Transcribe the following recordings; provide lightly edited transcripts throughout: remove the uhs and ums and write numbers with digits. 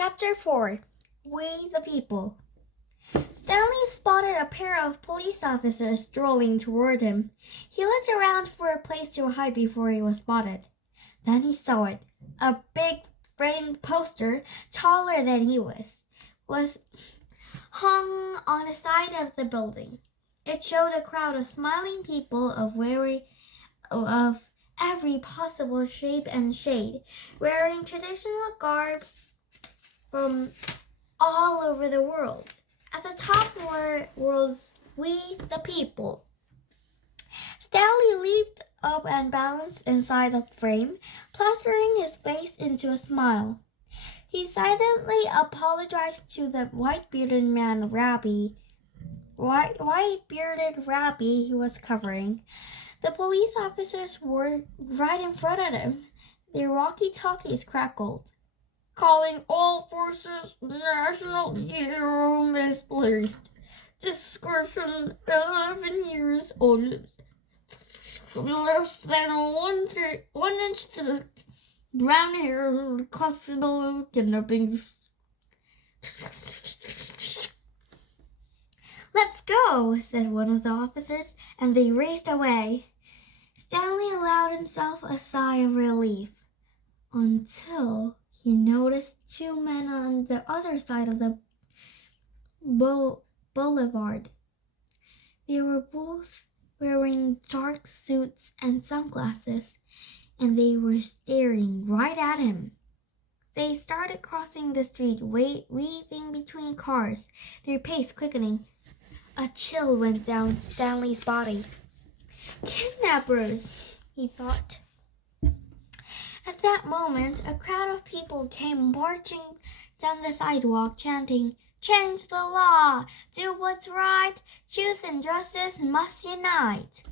Chapter 4 We the People. Stanley spotted a pair of police officers strolling toward him. He looked around for a place to hide before he was spotted. Then he saw it. A big framed poster, taller than he was hung on the side of the building. It showed a crowd of smiling people of every possible shape and shade, wearing traditional garb from all over the world. At the top was We the People. Stanley leaped up and balanced inside the frame, plastering his face into a smile. He silently apologized to the white-bearded rabbi he was covering. The police officers were right in front of him. Their walkie-talkies crackled. Calling all forces, national hero misplaced. Description, 11 years old. Less than 1 inch thick. Brown hair, possible kidnappings. Let's go, said one of the officers, and they raced away. Stanley allowed himself a sigh of relief until he noticed two men on the other side of the boulevard. They were both wearing dark suits and sunglasses, and they were staring right at him. They started crossing the street, weaving between cars, their pace quickening. A chill went down Stanley's body. Kidnappers, he thought. At that moment, a crowd of people came marching down the sidewalk, chanting, "Change the law! Do what's right! Truth and justice must unite!"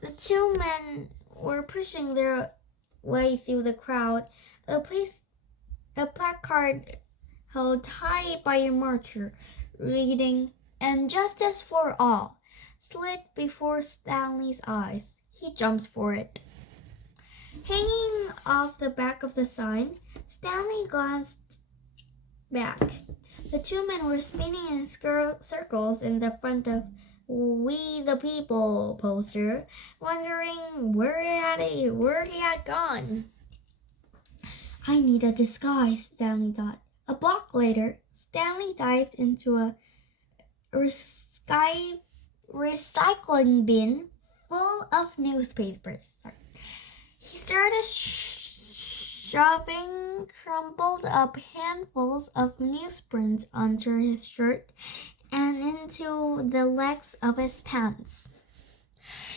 The two men were pushing their way through the crowd. A placard held high by a marcher, reading, "And justice for all," slid before Stanley's eyes. He jumped for it. Hanging off the back of the sign, Stanley glanced back. The two men were spinning in circles in the front of We the People poster, wondering where he had gone. I need a disguise, Stanley thought. A block later, Stanley dived into a recycling bin full of newspapers. He started shoving crumpled up handfuls of newsprint under his shirt and into the legs of his pants.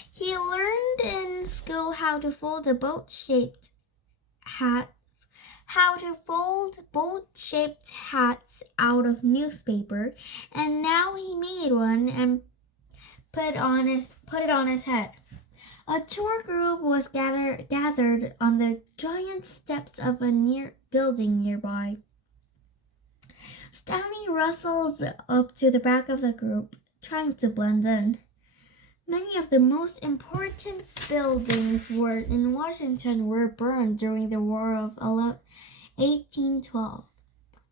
He learned in school how to fold a boat-shaped hats out of newspaper, and now he made one and put it on his head. A tour group was gathered on the giant steps of a building nearby. Stanley rustled up to the back of the group, trying to blend in. Many of the most important buildings in Washington were burned during the War of 1812.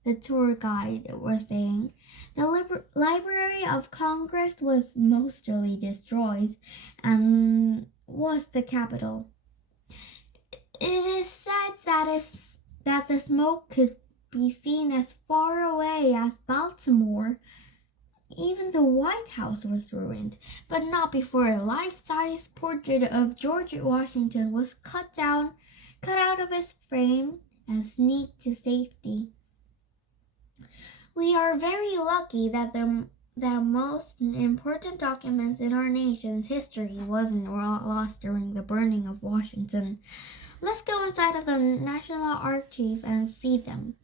The tour guide was saying. The Library of Congress was mostly destroyed and was the capital. It is said that the smoke could be seen as far away as Baltimore. Even the White House was ruined, but not before a life-size portrait of George Washington was cut out of his frame and sneaked to safety. We are very lucky that the most important documents in our nation's history wasn't lost during the burning of Washington. Let's go inside of the National Archive and see them.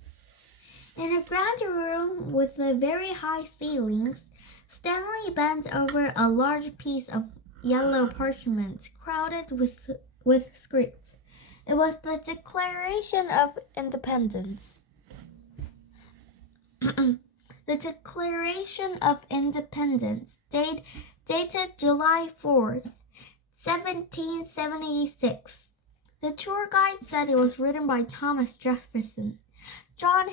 In a grand room with very high ceilings, Stanley bent over a large piece of yellow parchment crowded with script. It was the Declaration of Independence. The Declaration of Independence, dated July 4th, 1776. The tour guide said it was written by Thomas Jefferson. John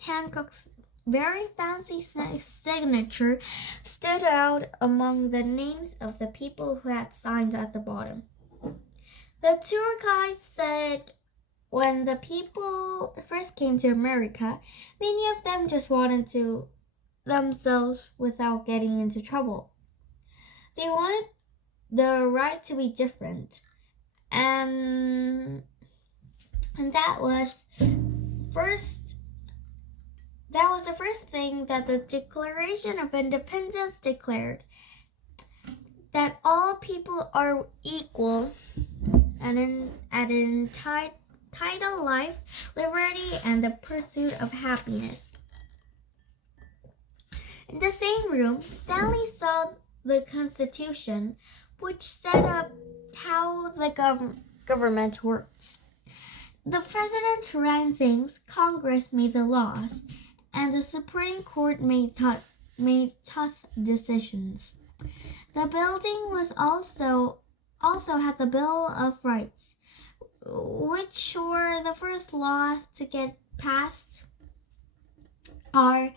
Hancock's very fancy signature stood out among the names of the people who had signs at the bottom. The tour guide said when the people first came to America, many of them just wanted to themselves without getting into trouble. They wanted the right to be different, and that was the first thing that the Declaration of Independence declared, that all people are equal and entitled life, liberty, and the pursuit of happiness. In the same room, Stanley saw the Constitution, which set up how the government works. The president ran things, Congress made the laws, and the Supreme Court made tough decisions. The building was also had the Bill of Rights, which were the first laws to get passed are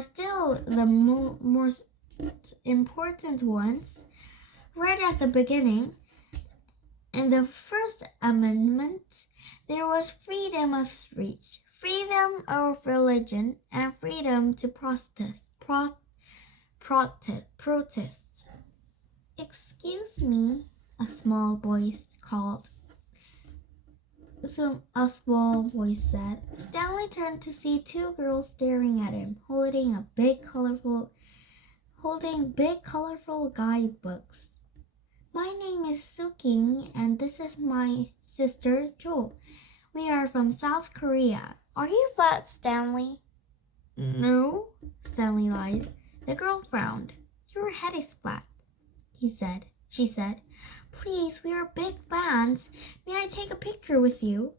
still the most important ones. Right at the beginning, in the First Amendment, there was freedom of speech, freedom of religion, and freedom to protest. Excuse me, a small voice called. A small voice said. Stanley turned to see two girls staring at him, holding big, colorful guidebooks. My name is Suking, and this is my sister, Jo. We are from South Korea. Are you fat, Stanley? No, Stanley lied. The girl frowned. Your head is flat, she said. Please, we are big fans. May I take a picture with you?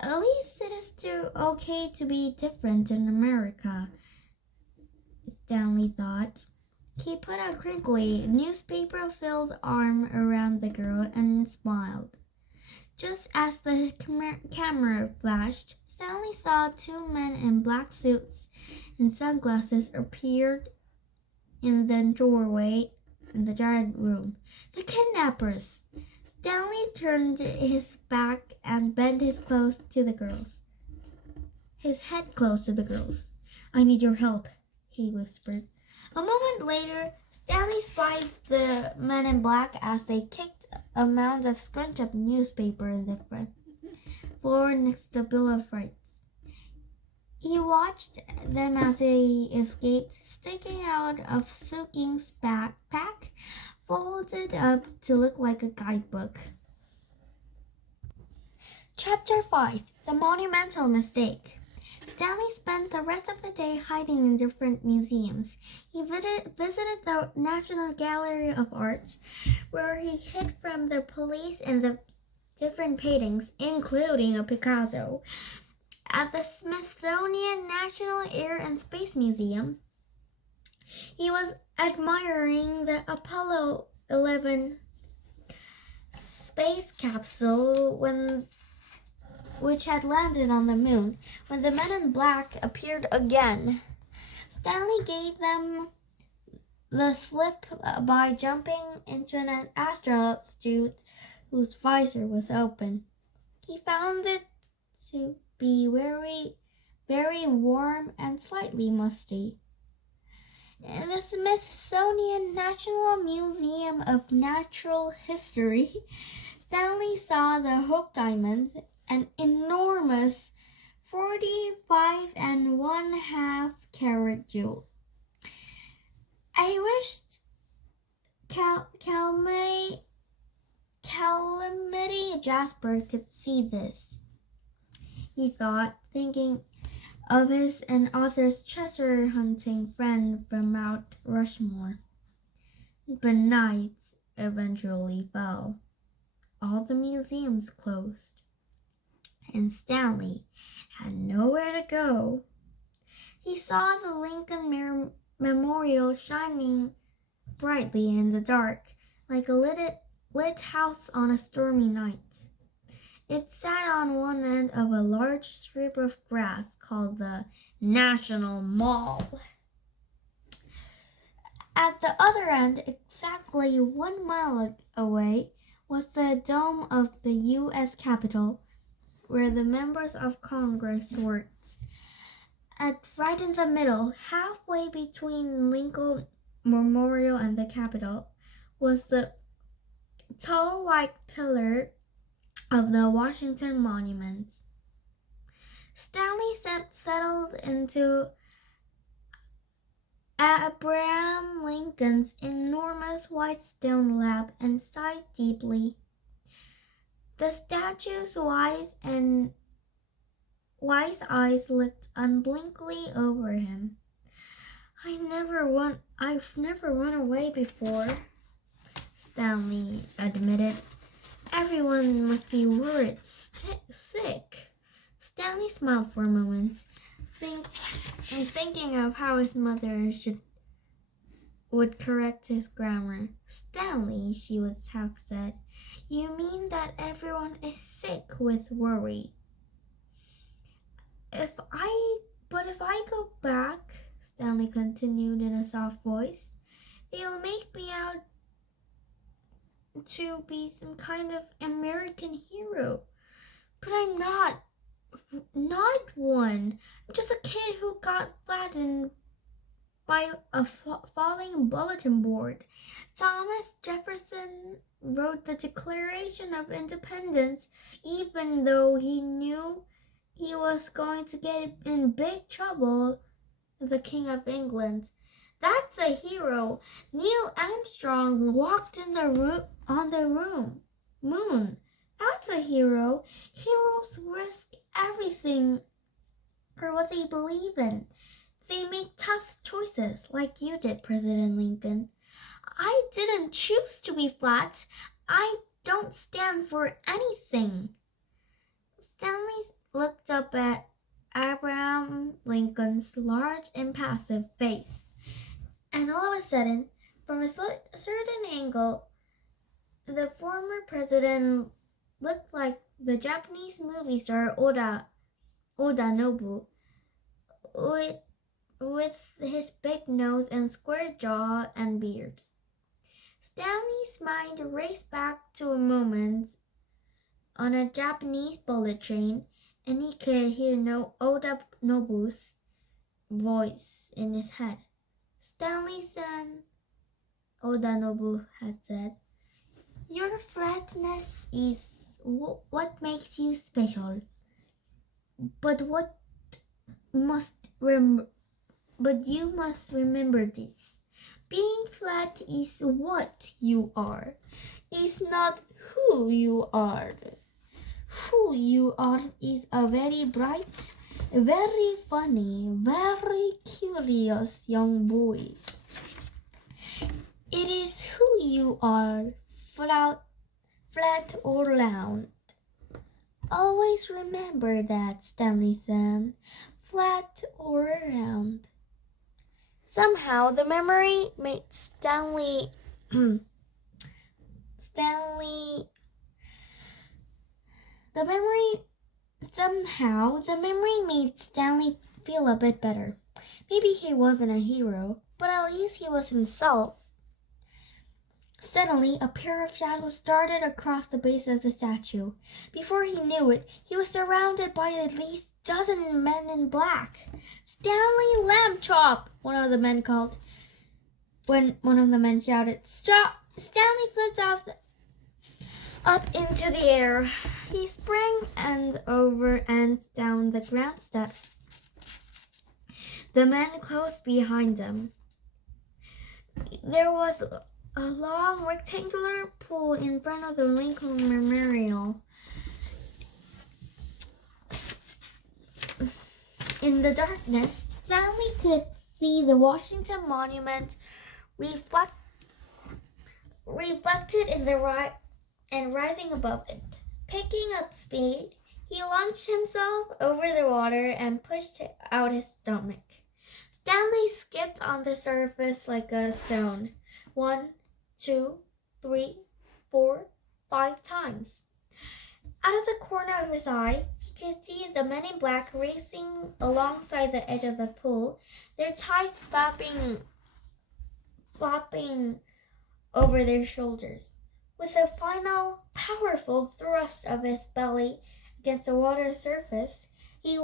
At least it is okay to be different in America, Stanley thought. He put a crinkly, newspaper-filled arm around the girl and smiled. Just as the camera flashed, Stanley saw two men in black suits and sunglasses appeared in the doorway in the giant room. The kidnappers! Stanley turned his back and bent his head close to the girls. I need your help, he whispered. A moment later, Stanley spied the men in black as they kicked a mound of scrunched-up newspaper in the floor next to the Bill of Rights. He watched them as they escaped, sticking out of Suking's backpack, folded up to look like a guidebook. Chapter 5. The Monumental Mistake. Stanley spent the rest of the day hiding in different museums. He visited the National Gallery of Art, where he hid from the police and the different paintings, including a Picasso. At the Smithsonian National Air and Space Museum, he was admiring the Apollo 11 space capsule which had landed on the moon, when the men in black appeared again. Stanley gave them the slip by jumping into an astronaut suit whose visor was open. He found it to be very, very warm and slightly musty. In the Smithsonian National Museum of Natural History, Stanley saw the Hope Diamond, an enormous 45.5 carat jewel. I wished Calamity Jasper could see this, he thought, thinking of his and Arthur's treasure hunting friend from Mount Rushmore. But night eventually fell. All the museums closed, and Stanley had nowhere to go. He saw the Lincoln Memorial shining brightly in the dark, like a lit house on a stormy night. It sat on one end of a large strip of grass called the National Mall. At the other end, exactly 1 mile away, was the dome of the U.S. Capitol, where the members of Congress worked. Right in the middle, halfway between Lincoln Memorial and the Capitol, was the tall white pillar of the Washington Monument. Stanley settled into Abraham Lincoln's enormous white stone lap and sighed deeply. The statue's wise eyes looked unblinkingly over him. I've never run away before, Stanley admitted. Everyone must be worried sick. Stanley smiled for a moment, thinking of how his mother would correct his grammar. Stanley, she was half said, you mean that everyone is sick with worry? But if I go back, Stanley continued in a soft voice, they'll make me out to be some kind of American hero. But I'm not one. I'm just a kid who got flattened by a falling bulletin board. Thomas Jefferson wrote the Declaration of Independence even though he knew he was going to get in big trouble with the King of England. That's a hero. Neil Armstrong walked on the moon. That's a hero. Heroes risk everything for what they believe in. They make tough choices like you did, President Lincoln. I didn't choose to be flat. I don't stand for anything. Stanley looked up at Abraham Lincoln's large, impassive face, and all of a sudden, from a certain angle, the former president looked like the Japanese movie star Oda Nobu, with his big nose and square jaw and beard. Stanley's mind raced back to a moment on a Japanese bullet train, and he could hear Oda Nobu's voice in his head. Stanley-san, Oda Nobu had said, your flatness is what makes you special. But you must remember this. Being flat is what you are, is not who you are. Who you are is a very bright, very funny, very curious young boy. It is who you are, flat or round. Always remember that, Stanley-san, flat or round. Somehow the memory made Stanley feel a bit better. Maybe he wasn't a hero, but at least he was himself. Suddenly, a pair of shadows darted across the base of the statue. Before he knew it, he was surrounded by at least a dozen men in black. Stanley Lambchop, one of the men called. When one of the men shouted, stop! Stanley flipped up into the air. He sprang over and down the ground steps. The men closed behind them. There was a long rectangular pool in front of the Lincoln Memorial. In the darkness, Stanley could see the Washington Monument reflected in the and rising above it. Picking up speed, he launched himself over the water and pushed out his stomach. Stanley skipped on the surface like a stone. 1, 2, 3, 4, 5 times. Out of the corner of his eye, he could see the men in black racing alongside the edge of the pool, their ties flopping over their shoulders. With a final, powerful thrust of his belly against the water's surface, he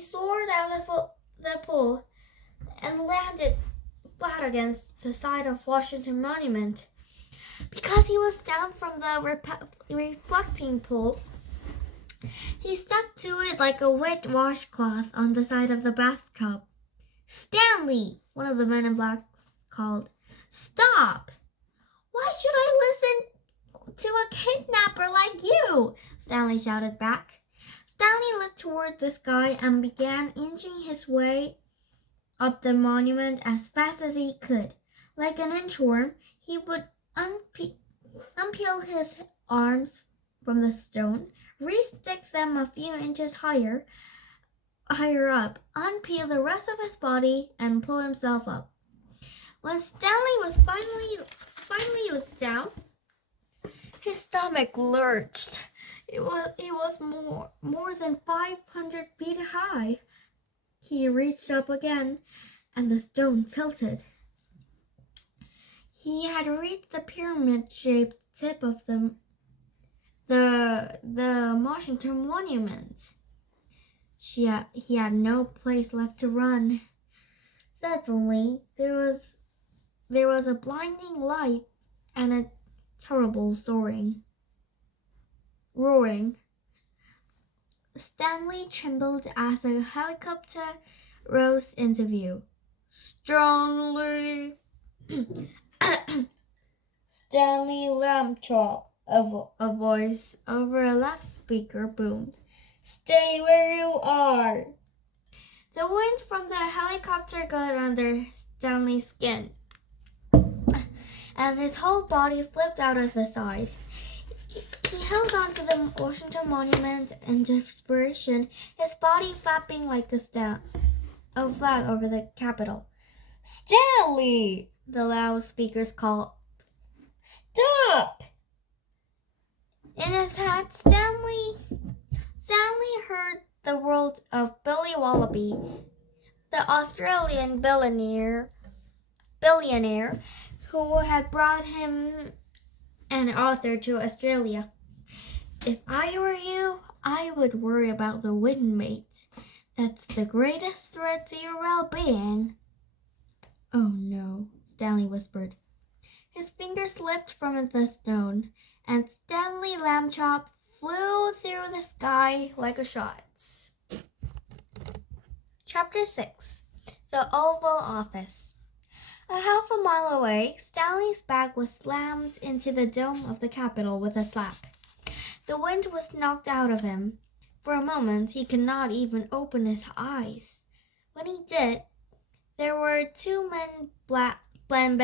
soared out of the pool and landed flat against the side of Washington Monument. Because he was down from the reflecting pool, he stuck to it like a wet washcloth on the side of the bathtub. "Stanley!" one of the men in black called. "Stop! Why should I listen to a kidnapper like you?" Stanley shouted back. Stanley looked toward the sky and began inching his way up the monument as fast as he could. Like an inchworm, he would unpeel his arms from the stone, re-stick them a few inches higher up, unpeel the rest of his body, and pull himself up. When Stanley was finally looked down, his stomach lurched. It was more than 500 feet high. He reached up again, and the stone tilted. He had reached the pyramid-shaped tip of the Washington Monument. He had no place left to run. Suddenly, there was a blinding light and a terrible roaring. Stanley trembled as the helicopter rose into view. "Stanley!" "Stanley Lambchop," a voice over a left speaker boomed. "Stay where you are." The wind from the helicopter got under Stanley's skin, and his whole body flipped out of the side. He held on to the Washington Monument in desperation, his body flapping like a flag over the Capitol. "Stanley!" the loudspeakers called. "Stop!" In his head, Stanley heard the words of Billy Wallaby, the Australian billionaire who had brought him an author to Australia. "If I were you, I would worry about the windmate. That's the greatest threat to your well-being." "Oh no," Stanley whispered. His fingers slipped from the stone, and Stanley Lambchop flew through the sky like a shot. Chapter 6. The Oval Office. A half a mile away, Stanley's bag was slammed into the dome of the Capitol with a slap. The wind was knocked out of him. For a moment, he could not even open his eyes. When he did, there were two men in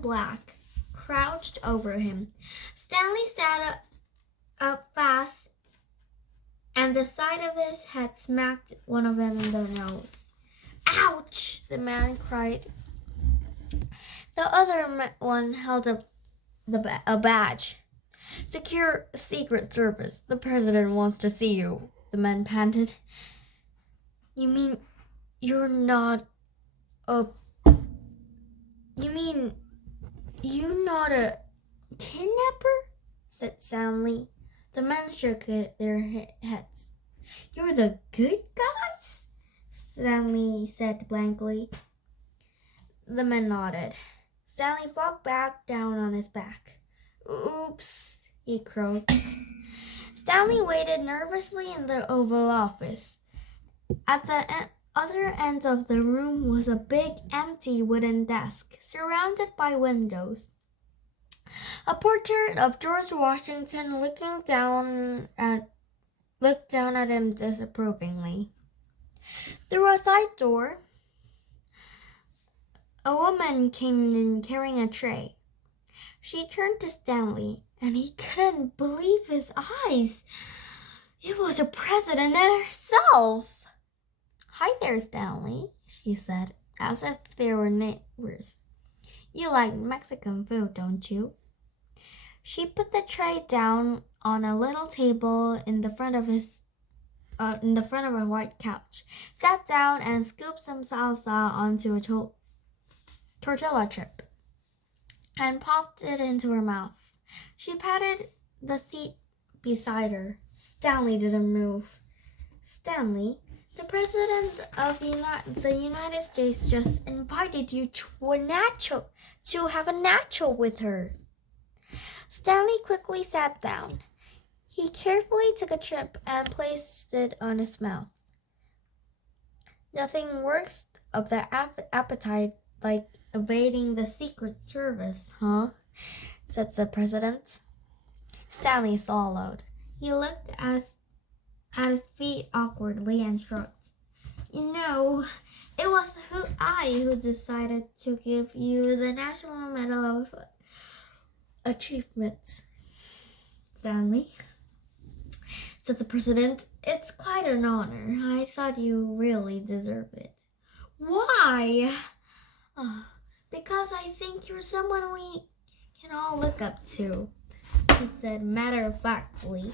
black crouched over him. Stanley sat up fast, and the side of his head smacked one of them in the nose. "Ouch!" the man cried. The other one held up a badge. "Secret Service. The president wants to see you," the man panted. You mean you're not a kidnapper?" said Stanley. The men shook their heads. "You're the good guys?" Stanley said blankly. The men nodded. Stanley flopped back down on his back. "Oops," he croaked. Stanley waited nervously in the Oval Office. At the other end of the room was a big, empty wooden desk, surrounded by windows. A portrait of George Washington looked down at him disapprovingly. Through a side door, a woman came in carrying a tray. She turned to Stanley, and he couldn't believe his eyes. It was the president herself. "Hi there, Stanley," she said, as if they were neighbors. "You like Mexican food, don't you?" She put the tray down on a little table in the front of a white couch, sat down and scooped some salsa onto a tortilla chip, and popped it into her mouth. She patted the seat beside her. Stanley didn't move. Stanley, the President of the United States just invited you to have a nacho with her. Stanley quickly sat down. He carefully took a chip and placed it on his mouth. Nothing works up the appetite like evading the Secret Service, huh? Said the President. Stanley swallowed. He looked at his feet awkwardly and shrugged. You know, it was I who decided to give you the National Medal of Achievement, Stanley, said the President. It's quite an honor. I thought you really deserve it. Why? Because I think you're someone we can all look up to, she said matter-of-factly.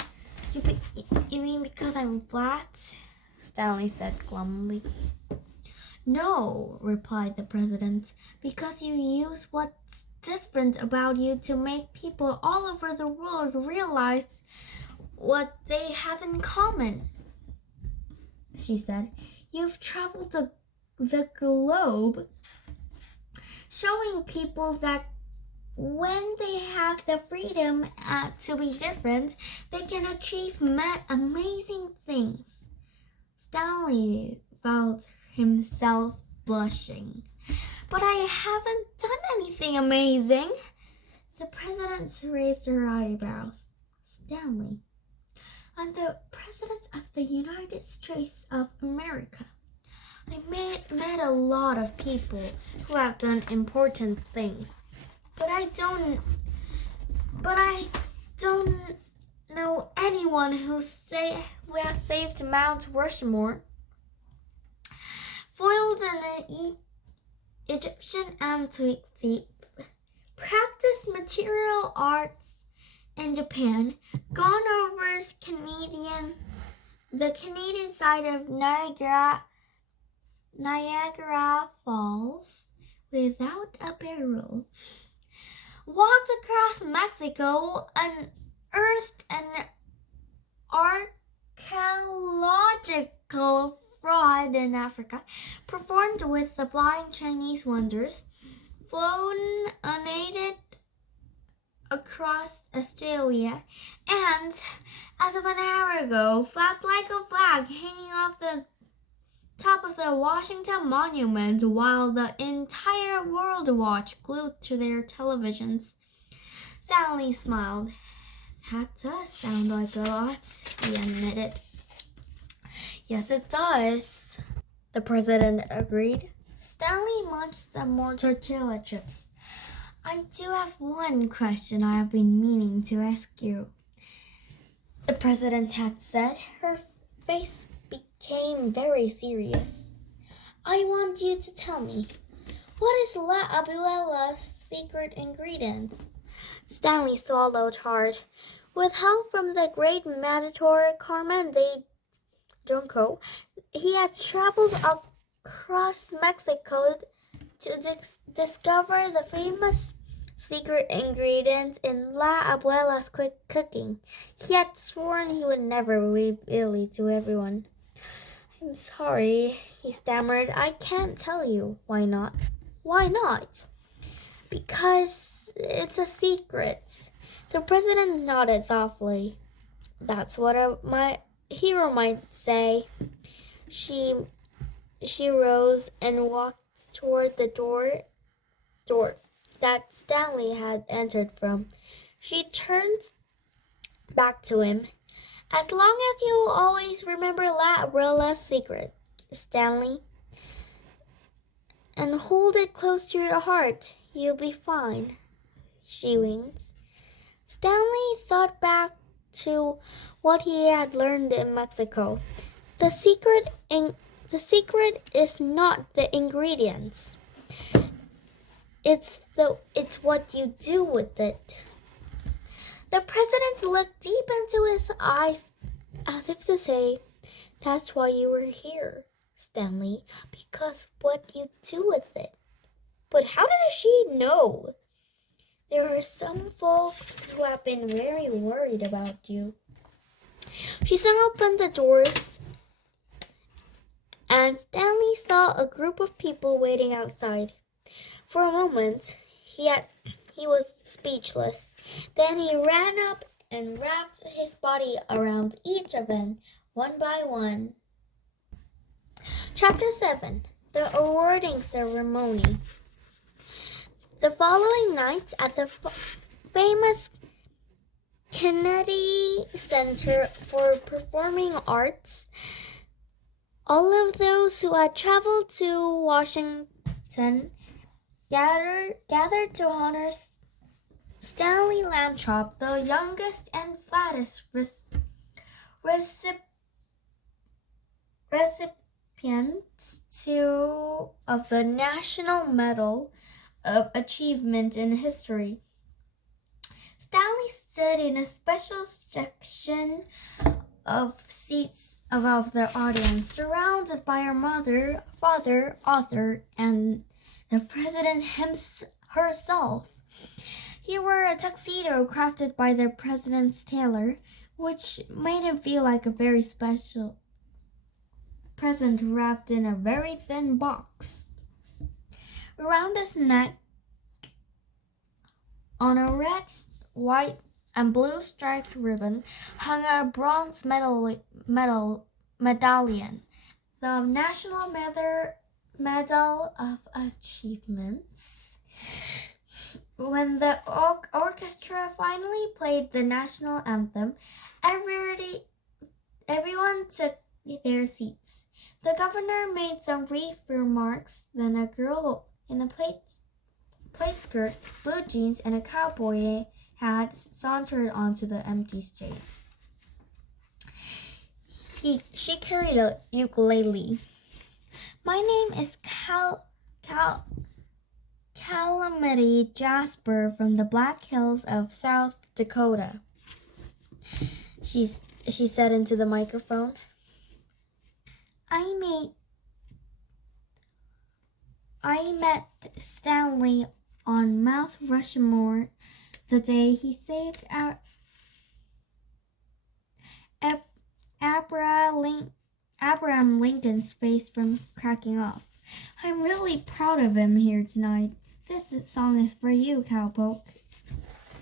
You mean because I'm flat? Stanley said glumly. No, replied the President, because you use what's different about you to make people all over the world realize what they have in common, she said. You've traveled the globe showing people that when they have the freedom to be different, they can achieve amazing things. Stanley felt himself blushing. But I haven't done anything amazing. The President raised her eyebrows. Stanley, I'm the President of the United States of America. I met a lot of people who have done important things. But I don't know anyone who has saved Mount Rushmore, foiled an Egyptian antique thief, practiced material arts in Japan, gone over the Canadian side of Niagara Falls without a barrel, walked across Mexico, unearthed an archaeological fraud in Africa, performed with the flying Chinese wonders, flown unaided across Australia, and, as of an hour ago, flapped like a flag hanging off the top of the Washington Monument while the entire world watched glued to their televisions. Stanley smiled. That does sound like a lot, he admitted. Yes, it does, the President agreed. Stanley munched some more tortilla chips. I do have one question I have been meaning to ask you, the President had said. Her face became very serious. I want you to tell me, what is La Abuela's secret ingredient? Stanley swallowed hard. With help from the great Matador Carmen de Junco, he had traveled across Mexico to discover the famous secret ingredient in La Abuela's quick cooking. He had sworn he would never reveal it to everyone. I'm sorry, he stammered. I can't tell you. Why not? Why not? Because it's a secret. The President nodded thoughtfully. That's what my hero might say. She rose and walked toward the door that Stanley had entered from. She turned back to him. As long as you always remember La Abuela's secret, Stanley, and hold it close to your heart, you'll be fine, she winked. Stanley thought back to what he had learned in Mexico. The secret is not the ingredients. It's what you do with it. The president looked deep into his eyes as if to say, "That's why you were here, Stanley, because what you do with it." But how did she know? "There are some folks who have been very worried about you." She swung open the doors, and Stanley saw a group of people waiting outside. For a moment, he was speechless. Then he ran up and wrapped his body around each of them, one by one. Chapter 7. The Awarding Ceremony. The following night at the famous Kennedy Center for Performing Arts, all of those who had traveled to Washington gathered to honor Stanley Lamchop, the youngest and fattest recipients of the National Medal of Achievement in History. Stanley stood in a special section of seats above the audience, surrounded by her mother, father, author, and the president herself. He wore a tuxedo crafted by the president's tailor, which made him feel like a very special present wrapped in a very thin box. Around his neck, on a red, white, and blue striped ribbon, hung a bronze medallion, the National Medal of Achievements. When the orchestra finally played the national anthem, everyone took their seats. The governor made some brief remarks, then a girl in a plaid skirt, blue jeans, and a cowboy hat sauntered onto the empty stage. She carried a ukulele. "My name is Calamity Jasper from the Black Hills of South Dakota," she said into the microphone. I met Stanley on Mount Rushmore the day he saved Abraham Lincoln's face from cracking off. I'm really proud of him here tonight. This song is for you, cowpoke."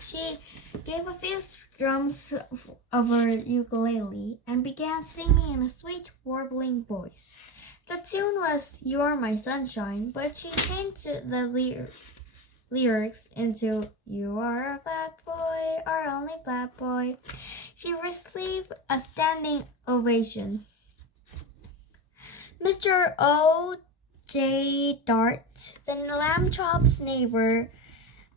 She gave a few strums of her ukulele and began singing in a sweet, warbling voice. The tune was "You're My Sunshine," but she changed the lyrics into "You are a fat boy, our only fat boy." She received a standing ovation. Mr. O.J. Dart, the Lamchop's neighbor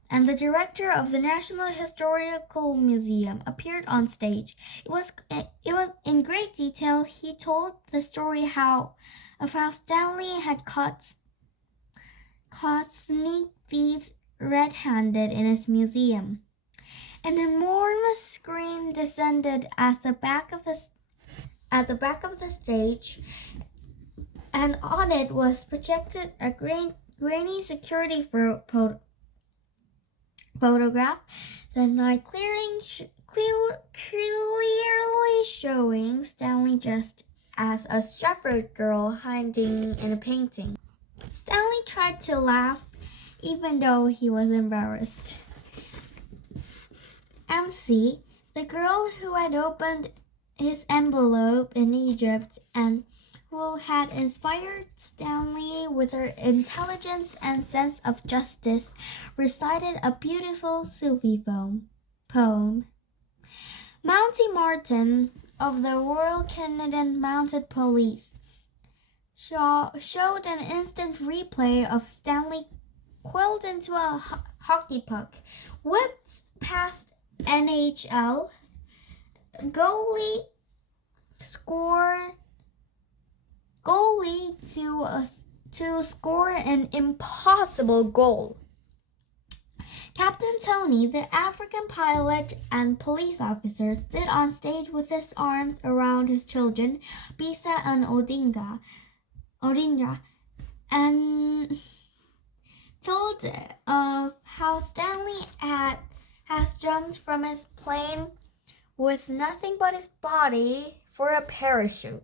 and the director of the National Historical Museum, appeared on stage. It was in great detail. He told the story of how Stanley had caught sneak thieves red-handed in his museum. An enormous screen descended at the back of the stage, and on it was projected a grainy security photograph, the night clearly showing Stanley just as a shepherd girl hiding in a painting. Stanley tried to laugh, even though he was embarrassed. MC, the girl who had opened his envelope in Egypt and who had inspired Stanley with her intelligence and sense of justice, recited a beautiful Sufi poem. Mountie Martin of the Royal Canadian Mounted Police showed an instant replay of Stanley coiled into a hockey puck, whipped past NHL goalie to score an impossible goal. Captain Tony, the African pilot and police officer, stood on stage with his arms around his children, Bisa and Odinja, and told of how Stanley has jumped from his plane with nothing but his body for a parachute.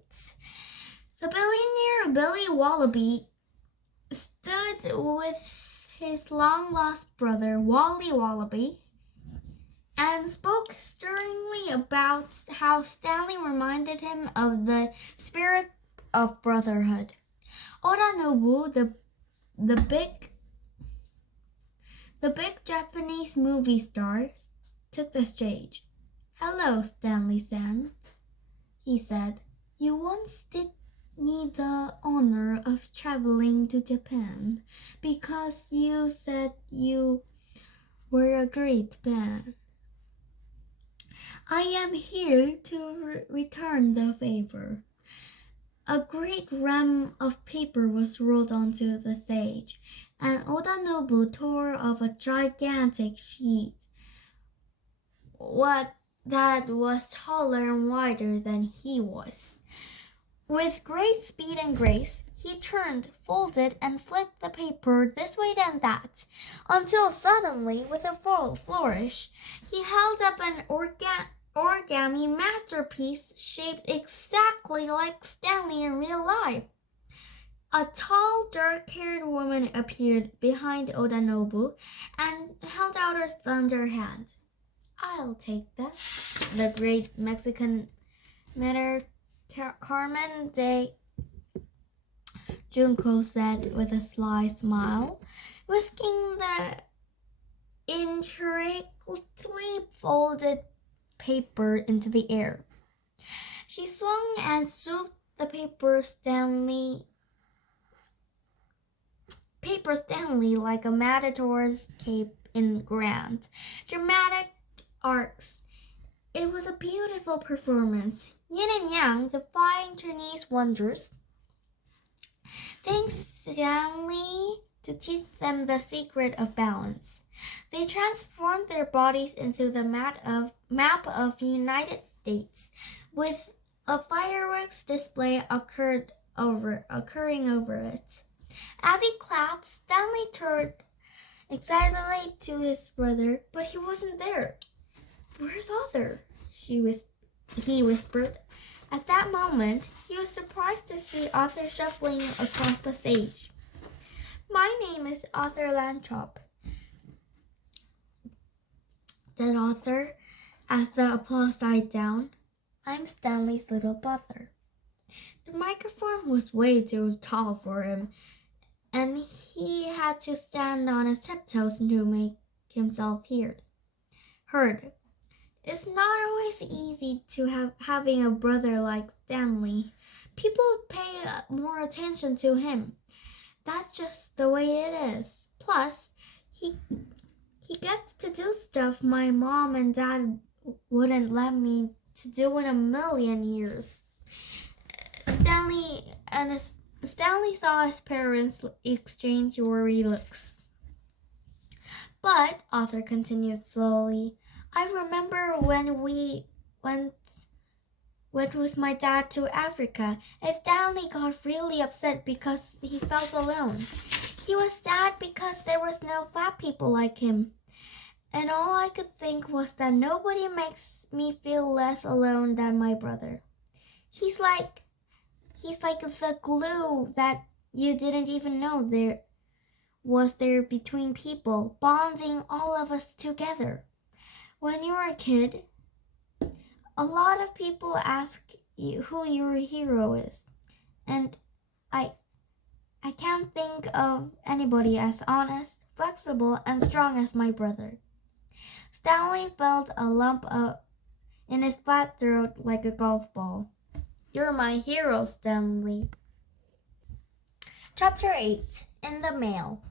The billionaire Billy Wallaby stood with his long-lost brother Wally Wallaby and spoke stirringly about how Stanley reminded him of the spirit of brotherhood. Oda Nobu, the big Japanese movie star, took the stage. "Hello, Stanley-san," he said. "You once did me the honor of traveling to Japan because you said you were a great fan. I am here to return the favor." A great ram of paper was rolled onto the stage, and Oda Nobu tore off a gigantic sheet that was taller and wider than he was. With great speed and grace, he turned, folded, and flipped the paper this way and that, until suddenly, with a full flourish, he held up an origami masterpiece shaped exactly like Stanley in real life. A tall, dark-haired woman appeared behind Oda Nobu and held out her slender hand. "I'll take that," the great Mexican matter Carmen de Junco said with a sly smile, whisking the intricately folded paper into the air. She swung and swooped the paper Stanley like a matador's cape in grand, dramatic arcs. It was a beautiful performance. Yin and Yang, the flying Chinese wonders, thanked Stanley to teach them the secret of balance. They transformed their bodies into the map of the United States, with a fireworks display occurring over it. As he clapped, Stanley turned excitedly to his brother, but he wasn't there. "Where's Arthur?" he whispered. At that moment, he was surprised to see Arthur shuffling across the stage. "My name is Arthur Lanchop," said Arthur as the applause died down. "I'm Stanley's little brother." The microphone was way too tall for him, and he had to stand on his tiptoes to make himself heard. It's not always easy to having a brother like Stanley. People pay more attention to him. That's just the way it is. Plus, he gets to do stuff my mom and dad wouldn't let me to do in a million years. Stanley saw his parents exchange worried looks. "But," Arthur continued slowly, "I remember when we went with my dad to Africa, and Stanley got really upset because he felt alone. He was sad because there was no flat people like him. And all I could think was that nobody makes me feel less alone than my brother. He's like the glue that you didn't even know was there between people, bonding all of us together. When you're a kid, a lot of people ask you who your hero is, and I can't think of anybody as honest, flexible, and strong as my brother." Stanley felt a lump in his flat throat like a golf ball. "You're my hero, Stanley." Chapter 8. In the Mail.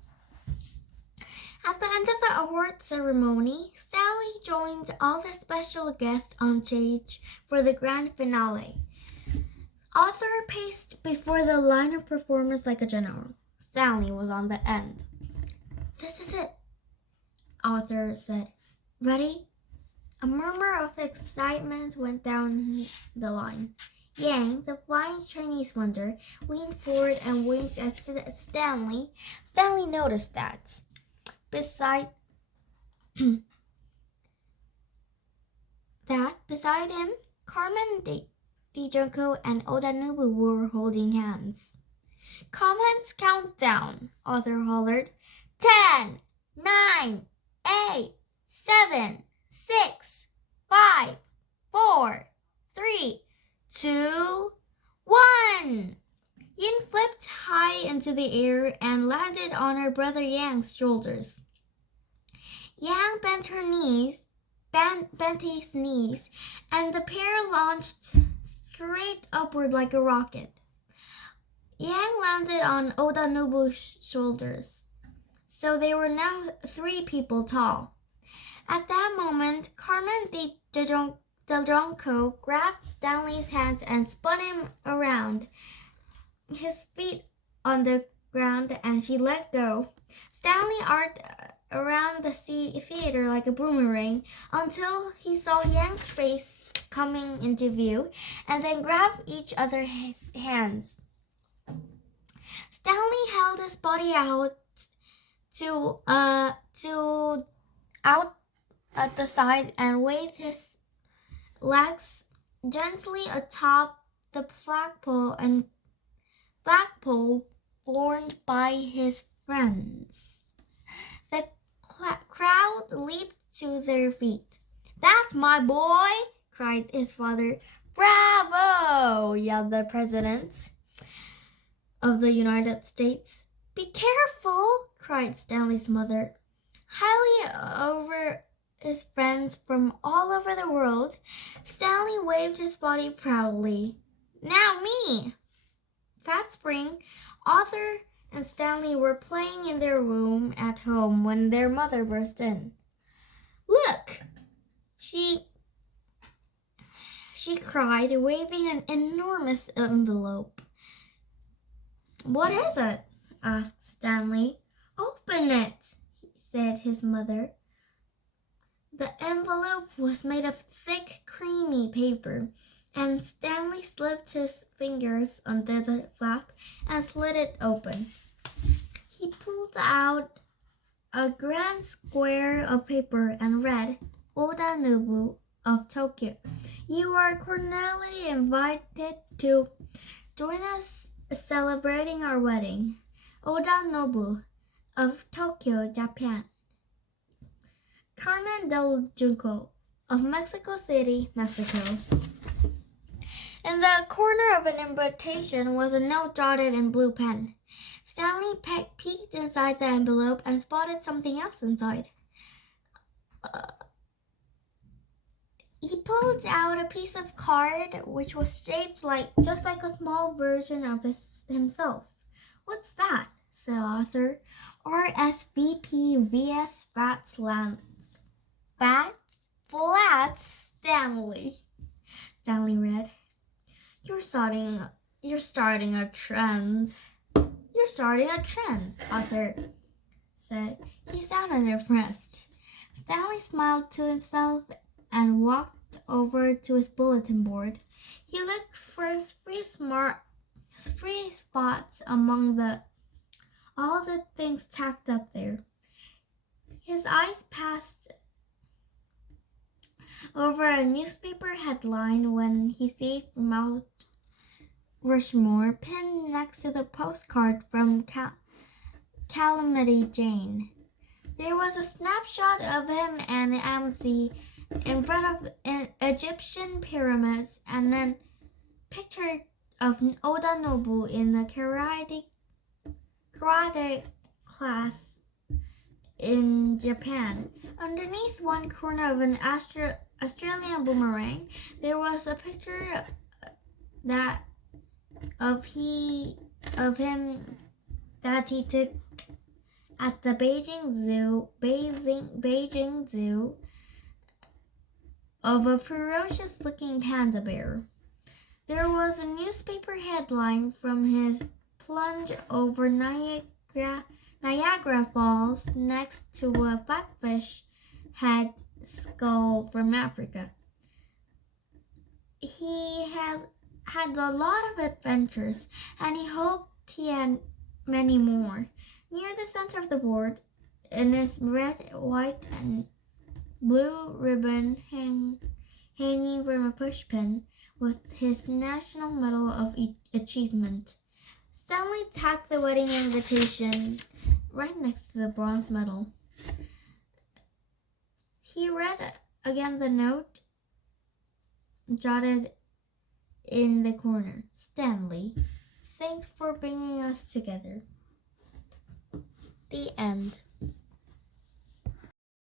At the end of the award ceremony, Stanley joined all the special guests on stage for the grand finale. Arthur paced before the line of performers like a general. Stanley was on the end. "This is it. Arthur said. Ready? A murmur of excitement went down the line. Yang, the flying Chinese wonder, leaned forward and winked at Stanley. Stanley noticed that. Beside him, Carmen Junko and Oda Nobu were holding hands. Comments countdown, Arthur hollered. 10, 9, 8, 7, 6, 5, 4, 3, 2, 1. Yin flipped high into the air and landed on her brother Yang's shoulders. Yang bent his knees, and the pair launched straight upward like a rocket. Yang landed on Oda Nobu's shoulders, so they were now 3 people tall. At that moment, Carmen Del Jonco grabbed Stanley's hands and spun him around, his feet on the ground, and she let go. Stanley arced around the theater like a boomerang until he saw Yang's face coming into view, and then grabbed each other's hands. Stanley held his body out out at the side and waved his legs gently atop the flagpole formed by his friends. The crowd leaped to their feet. That's my boy, cried his father. Bravo, yelled the president of the United States. Be careful, cried Stanley's mother. Highly over his friends from all over the world, Stanley waved his body proudly. Now me! That spring, Arthur and Stanley were playing in their room at home when their mother burst in. Look! She cried, waving an enormous envelope. What is it? Asked Stanley. Open it, said his mother. The envelope was made of thick, creamy paper, and Stanley slipped his fingers under the flap and slid it open. He pulled out a grand square of paper and read, Oda Nobu of Tokyo. You are cordially invited to join us celebrating our wedding. Oda Nobu of Tokyo, Japan. Carmen Del Junco of Mexico City, Mexico. In the corner of an invitation was a note jotted in blue pen. Stanley peeked inside the envelope and spotted something else inside. He pulled out a piece of card which was shaped just like a small version of himself. What's that? Said Arthur. RSVP vs. Flats Stanley. Stanley read. You're starting a trend. You're starting a trend, Arthur said. He sounded impressed. Stanley smiled to himself and walked over to his bulletin board. He looked for free spots among all the things tacked up there. His eyes passed over a newspaper headline when he saved Mount Rushmore pinned next to the postcard from Calamity Jane. There was a snapshot of him and Amzi in front of Egyptian pyramids, and then picture of Oda Nobu in the karate class in Japan. Underneath one corner of an Australian boomerang, there was a picture of him that he took at the Beijing Zoo of a ferocious-looking panda bear. There was a newspaper headline from his plunge over Niagara Niagara Falls next to a blackfish head skull from Africa. He had a lot of adventures, and he hoped he had many more. Near the center of the board, in his red, white, and blue ribbon hanging from a pushpin, was his National Medal of Achievement. Stanley tacked the wedding invitation right next to the bronze medal. He read again the note jotted in the corner. Stanley, thanks for bringing us together. The end.